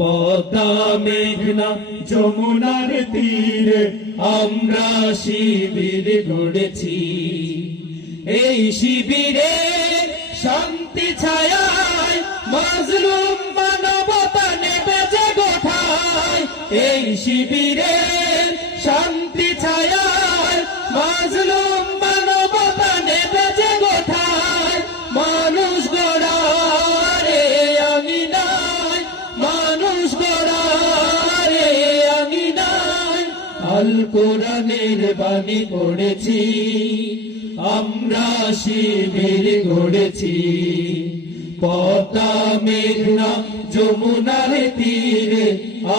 পদ্মা মেঘনা যমুনার তীরে আমরা শিবির গড়েছি। এই শিবিরে শান্তি ছায়ায় মাজলুম এই শিবিরে শান্তি ছায়ায় মাজলুম আল কোরআনের বাণী পড়েছি, আমরা শিবির গড়েছি। পতা মেঘনা যমুনার তীরে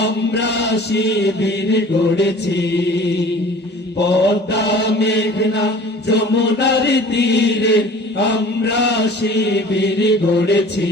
আমরা শিবির গড়েছি। পদ্মা মেঘনা যমুনার তীরে আমরা শিবির গড়েছি।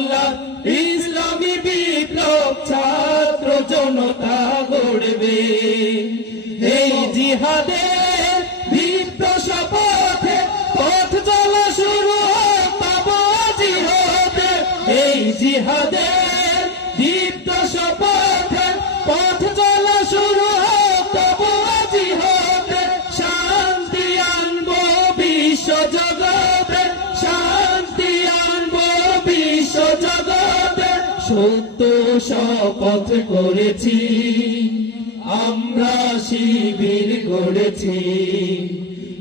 সত্য শপথ করেছি। আমরা শিবির গড়েছি।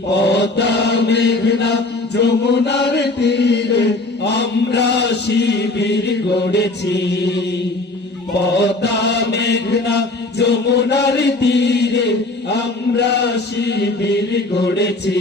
পদ্মা, মেঘনা, যমুনার তীরে আমরা শিবির গড়েছি। পদ্মা, মেঘনা, যমুনার তীরে আমরা শিবির গড়েছি।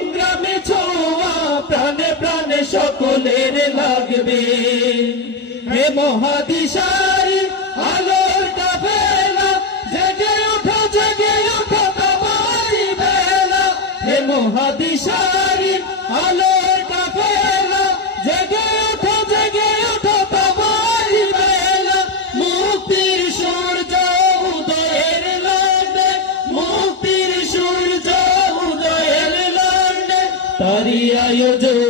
সকলের লাগবে। হে মহাদিশার, আলোর কাফেলা জেগে ওঠো জেগে ওঠো তোমারি বেলা। হে মহাদিশার, আলোর